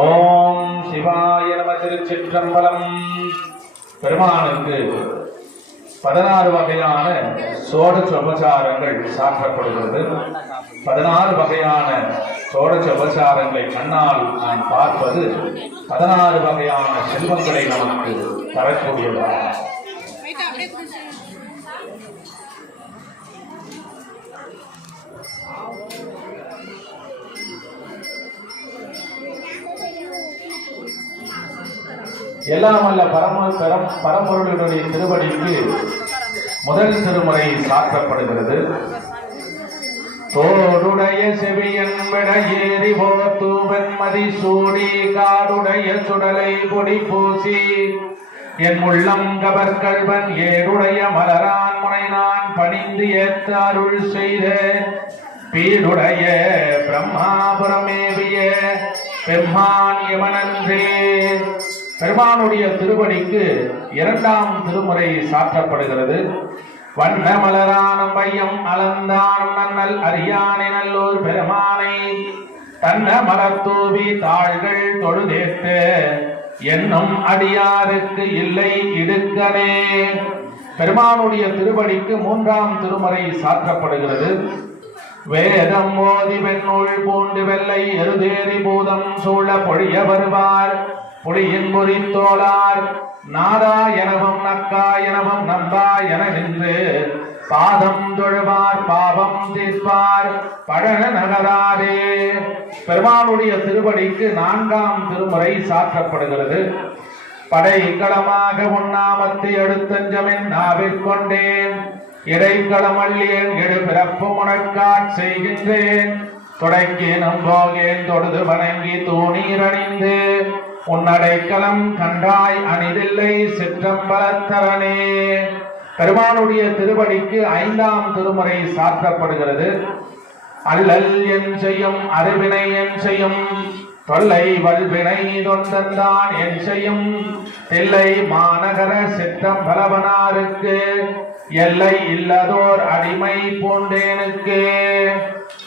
ஓம் சிவாய நம. திருச்சிற்றம்பலம். பெருமானுக்கு 16 வகையான சோடசோபசாரங்கள் சாற்றப்படுகிறது. 16 வகையான சோடசோபசாரங்களை கண்ணால் நாம் பார்ப்பது 16 வகையான செல்வங்களை நமக்கு தரக்கூடியதாகும். எல்லாம் அல்ல பரம்பொருளுடைய திருவடிக்கு முதல் திருமுறை சாற்றப்படுகிறது. தோடுடைய செவியன் விட ஏறி போத்தூவன்மதி சூடி காடுடைய சுடலை பொடி பூசி என் உள்ளம் கவர்கல்வன் ஏடுடைய மலரான் முனை நான் பணிந்து ஏத்த அருள் செய்த பீடுடைய பிரம்மாபுரமேவிய பெம்மான் யமனன்றே. பெருமானுடைய திருவடிக்கு 2ஆம் திருமுறை சாற்றப்படுகிறது. வண்ண மலரானும் வையம் அலந்தானும் நன்னல் அரியானை நல்லூர் பெருமானை தன்ன மலர்தூவி தாள்கள் தொழுதேத்த என்னும் அடியாருக்கு இல்லை இடுக்கனே. பெருமானுடைய திருவடிக்கு 3ஆம் திருமுறை சாற்றப்படுகிறது. வேதம் ஓதி வெண்ணுள் பூண்டு வெள்ளை எருதேறி பூதம் சூழ பொழிய வருவார் புலியின் பொறித்தோளார் நாராயணவம் நக்காயணவம் நம்பாயன நின்று பாதம் தொழுவார் பாவம் தீர்ப்பார் பழன நகராரே. பெருமானுடைய திருவடிக்கு 4ஆம் திருமுறை சாற்றப்படுகிறது. படைக்களமாக உண்ணாமத்தை அடுத்தஞ்சமென் நாவிற்கொண்டேன் இடைக்களமல்லியேன் எடு பிறப்பு முனக்காட் செய்கின்றேன் தொடங்கி நம்போகேன் தொடுது வணங்கி தூணீர் அணிந்து உன்னடைக்கலம் கண்டாய் அணிதில்லை சிற்றம்பலத்தரனே. பெருமானுடைய திருவடிக்கு 5ஆம் திருமுறை சாற்றப்படுகிறது. அல்லல் என் செய்யும் அறிவினை என் செய்யும் தொல்லை வல்வினை தொந்தந்தான் என் செய்யும் தில்லை மாநகர சிற்றம்பலவனாருக்கு எல்லை இல்லதோர் அடிமை பூண்டேனுக்கு.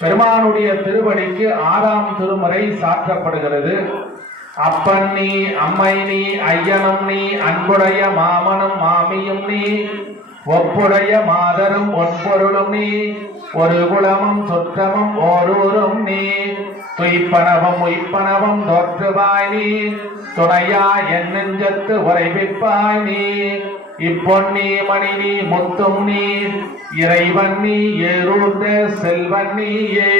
பெருமானுடைய திருவடிக்கு 6ஆம் திருமுறை சாற்றப்படுகிறது. அப்பன் நீ அம்மை நீ ஐயனும் நீ அன்புடைய மாமனும் மாமியும் நீ ஒப்புடைய மாதரும் ஒன்பொருளும் நீ ஒரு குலமும் சுற்றமும் ஓரூரும் நீ துய்ப்பனவும் உய்ப்பனவும் தோற்றுவாய் நீ துணையா என் நெஞ்சத்து உரைவிப்பாய் நீ இப்பொன்னி மணி நீ முத்தும் நீ இறைவன் நீ ஏறூர்ந்த செல்வன் நீயே.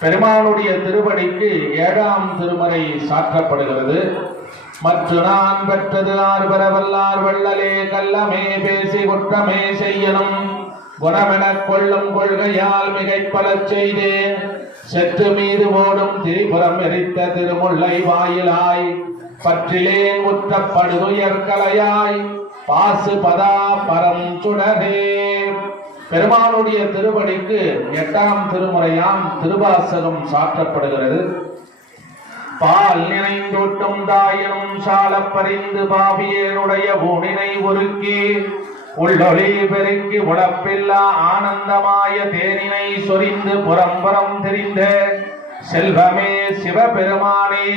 பெருமானுடைய திருவடிக்கு 7ஆம் திருமுறை சாற்றப்படுகிறது. மற்ற நான் பெற்றது ஆர் பெறவல்லார் வள்ளலே கல்லமே பேசி குற்றமே செய்யணும் குணமெனக் கொள்ளும் கொள்கையால் மிகைப்பல செய்தேன் செற்று மீது ஓடும் திரிபுரம் எரித்த திருமுல்லை வாயிலாய் பற்றிலேன் உற்றப்படுதுயர்கலையாய் பாசு பதா பரம் சுடரே. பெருமானுடைய திருவடிக்கு 8ஆம் திருமுறையாம் திருவாசகம் சாற்றப்படுகிறது. பால் நினைந்தூட்டும் தாயனும் சால பறிந்து பாவியனுடைய ஊனினை ஒருக்கி உள்ளொளி பெருக்கி உடப்பில்லா ஆனந்தமாய தேனினை சொரிந்து புறம்புறம் தெரிந்த செல்வமே சிவபெருமானே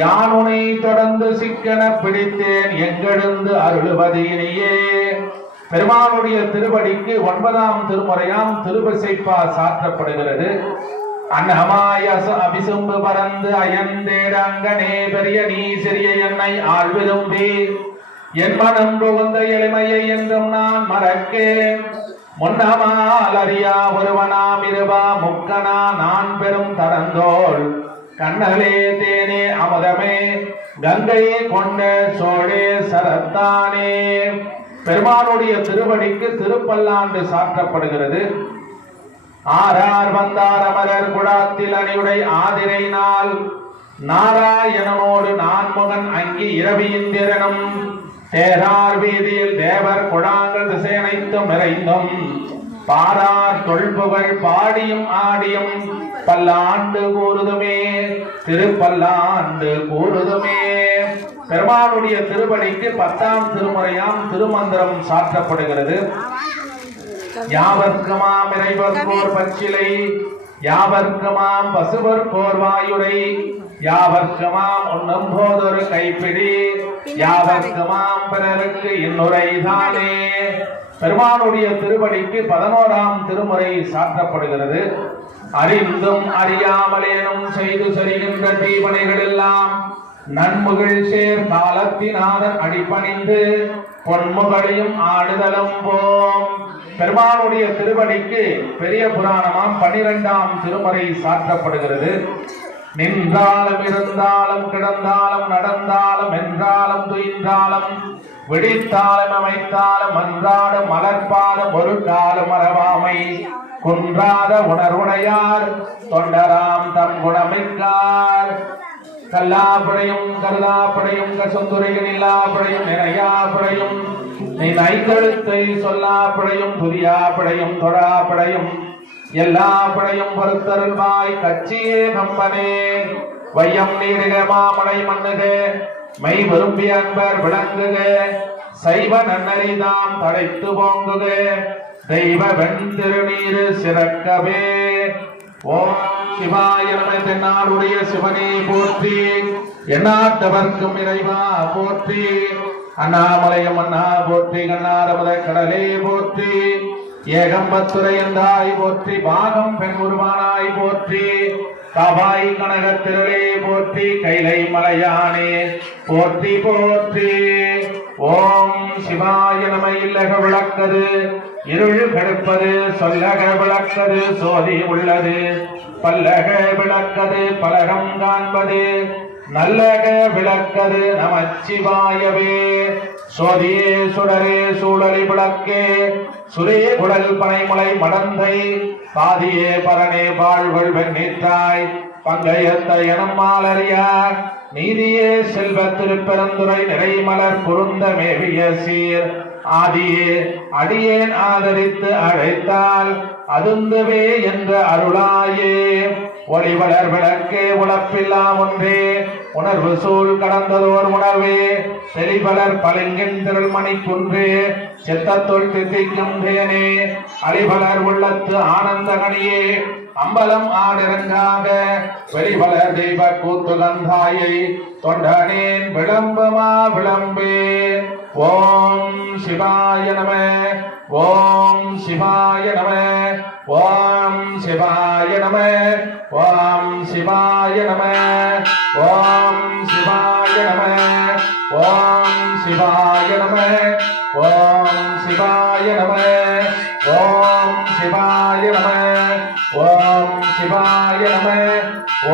யானுனை தொடர்ந்து சிக்கன பிடித்தேன் எங்கெழுந்து அருளுவதினையே. பெருமானுடைய திருவடிக்கு 9ஆம் திருமுறையாம் திருவிசைப்பா சாற்றப்படுகிறது. அன்னமாய அபிசும்பு பறந்து அயந்தேட அங்கனே பெரிய நீ சிறிய என்னை ஆள் விரும்பி என் மனம் புகுந்த எளிமையை என்றும் நான் மறக்கேன் முன்னமால் அறியா ஒருவனாம் இருவா முக்கனா நான் பெரும் தரந்தோள் கண்ணலே தேனே அமுதமே கங்கையை கொண்ட சோழே சரத்தானே. பெருமானுடைய திருவடிக்கு திருப்பல்லாண்டு சாற்றப்படுகிறது. ஆரார் வந்தார் அமரர் குடாத்தில் அணியுடை ஆதிரை நாள் நாராயணனோடு நான்முகன் அங்கி இரவியிந்திரனும் தேரார் வீதியில் தேவர் குடாங்கள் திசையனைத்தும் நிறைந்தும் பாரார் தொல்புகழ் பாடியும் ஆடியும் பல்லாண்டு கூறுதுமே திருப்பல்லாண்டு கூறுதுமே. பெருமானுடைய திருவடிக்கு 10ஆம் திருமுறையாம் திருமந்திரம் சாற்றப்படுகிறது. யாவர்க்கமாம் இறைவர் போர் பச்சிலை யாவர்க்கமாம் பசுவர் போர் வாயுரை யாவர்க்குமாம் உண்ணும் போதொரு கைப்பிடி யாவர்க்குமாம் பிறருக்கு இன்னுரைதானே. பெருமானுடைய திருவடிக்கு 11ஆம் திருமுறை சாற்றப்படுகிறது. அறிந்தும் அறியாமலேனும் செய்து சரிகின்ற தீவனைகள் எல்லாம் நன்முகில் சேர் காலத்தினாதன் அடிபணிந்து பொன்முகளையும் ஆடுதலும் போம். பெருமானுடைய திருவடிக்கு பெரிய புராணமாம் 12ஆம் திருமுறை சாற்றப்படுகிறது. நின்றாலும் இருந்தாலும் கிடந்தாலும் நடந்தாலும் என்றாலும் துயின்றாலும் விடித்தாலும் அமைத்தாலும் அன்றாடும் மலர்பாலும் ஒரு காலம் மறவாமை குன்றாத உணர்வுடையார் தொண்டராம் தம் குணமிக்கார். கல்லாப்படையும் கருதாப்படையும் கசுந்துரைகள் இல்லாப்படையும் நிறையாப்படையும் நீ நைக்கழுத்தை சொல்லாப்படையும் துரியாப்படையும் தொடாப்படையும் எல்லா படையும் பொறுத்தருள்வாய் கட்சியே கம்பனே. வையம் நீருக மாமலை மண்ணுக மெய் விரும்பிய அன்பர் விளங்குக சைவ நன்னறிதாம் தடைத்து போங்குக தெய்வ வெண் திருநீரு சிறக்கவே. ஓம் சிவாய நம. தென்னாடுடைய சிவனே போற்றி, எந்நாட்டவர்க்கும் இறைவா போற்றி, அண்ணாமலையம் அண்ணா போற்றி, கண்ணாரமத கடலே போற்றி, ஏகம்பத்துரை என்றாய் போற்றி, பாகம் பெண் உருவானாய் போற்றி, காவாய் கனகத்திரளே போற்றி, கைலை மலையானே போற்றி போற்றி. ஓம் சிவாய நம. இல்லக விளக்கது இருள் கெடுப்பது சொல்லக விளக்கது சோதி உள்ளது பல்லக விளக்கது பலகம் காண்பது நல்லக விளக்கது நமச்சிவாயவே. சோதியே சுடரே சூழலி விளக்கே சுரே குடல் பனைமுலை மடந்தை பாதியே பரனே பாழ்வள் வெண்ணீற்றாய் பங்கையத்த எனும் மாலறியார் நீதியே செல்வ திருப்பெருந்துரை நிறைமலர் குருந்த மேவிய சீர் ஆதியே அடியேன் ஆதரித்து அழைத்தால் அதுந்துவே என்ற அருளாயே. ஒளிவளர் விளக்கே உழப்பில்லா ஒன்றே உணர்வு சூழ் கடந்ததோர் உணர்வே செலிவளர் பளிங்கின் திருள்மணி குன்றே செத்தத்தொள் தித்திக்கும் தேனே அலிவளர் உள்ளத்து ஆனந்த கணியே அம்பலம் ஆடிறங்காக வெளிவளர் தெய்வ கூத்து கந்தாயை தொண்டனேன் விளம்பமா விளம்பே. ஓம் சிவாய நம. ஓம் சிவாய நம. ஓம் சிவாய நம. ஓம் சிவாய நம. ஓம் சிவாய நம. ஓம் சிவாய நம. ஓம் சிவாய நம. ஓம் சிவாய நம. ஓம் சிவாய நம.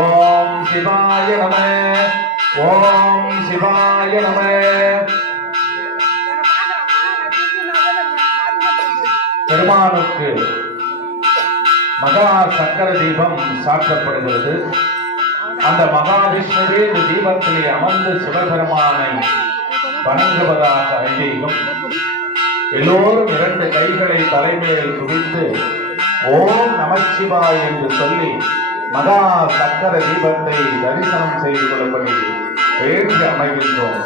ஓம் சிவாய நம. ஓம் சிவாய நம. பெருமானுக்கு மகா சக்கர தீபம் சாற்றப்படுகிறது. அந்த மகாவிஷ்ணுவே இந்த தீபத்திலே அமர்ந்து சிவபெருமானை வணங்குவதாக ஐதீகம். எல்லோரும் 2 கைகளை தலைமையில் குவித்து ஓம் நமச்சிவாய் என்று சொல்லி மகா சக்கர தீபத்தை தரிசனம் செய்து கொள்ளும்படி வேண்டி அமைகின்றோம்.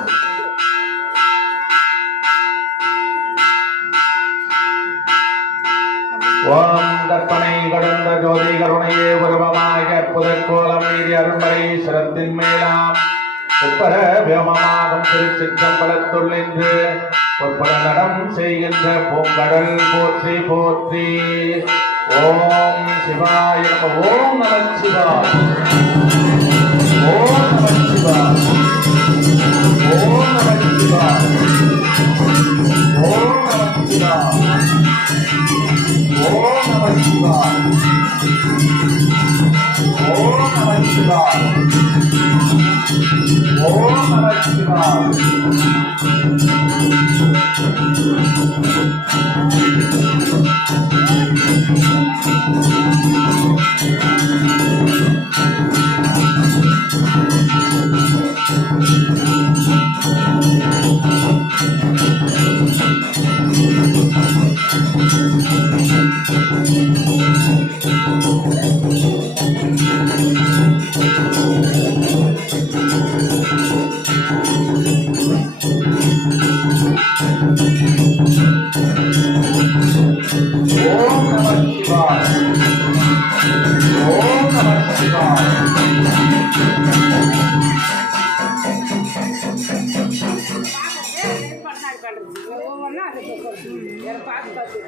ஓம் கற்பனை கடந்த ஜோதி கருணையே உருவமாக புதற்கோலம் மீறி அருண்மலை சிரத்தின் மேலாம் உப்பர வியமமாகும் திருச்சிற்றம்பலத்துள் நின்று உட்பட நடம் செய்கின்ற பூங்கடல் போற்றி போற்றி. ஓம் சிவாய நம. ஓம் நமச்சிவாய். ஓம் நமச்சிவாய். ஓம் நமச்சிவாய். ஓம் நமச்சிவாய். ஓம் நமச்சிவாய். ஓம் நமச்சிவாய். ஓம் நமச்சிவாய். பண்ணுறது ஒவ்வொன்றா அதை வேறு பார்த்து பார்த்து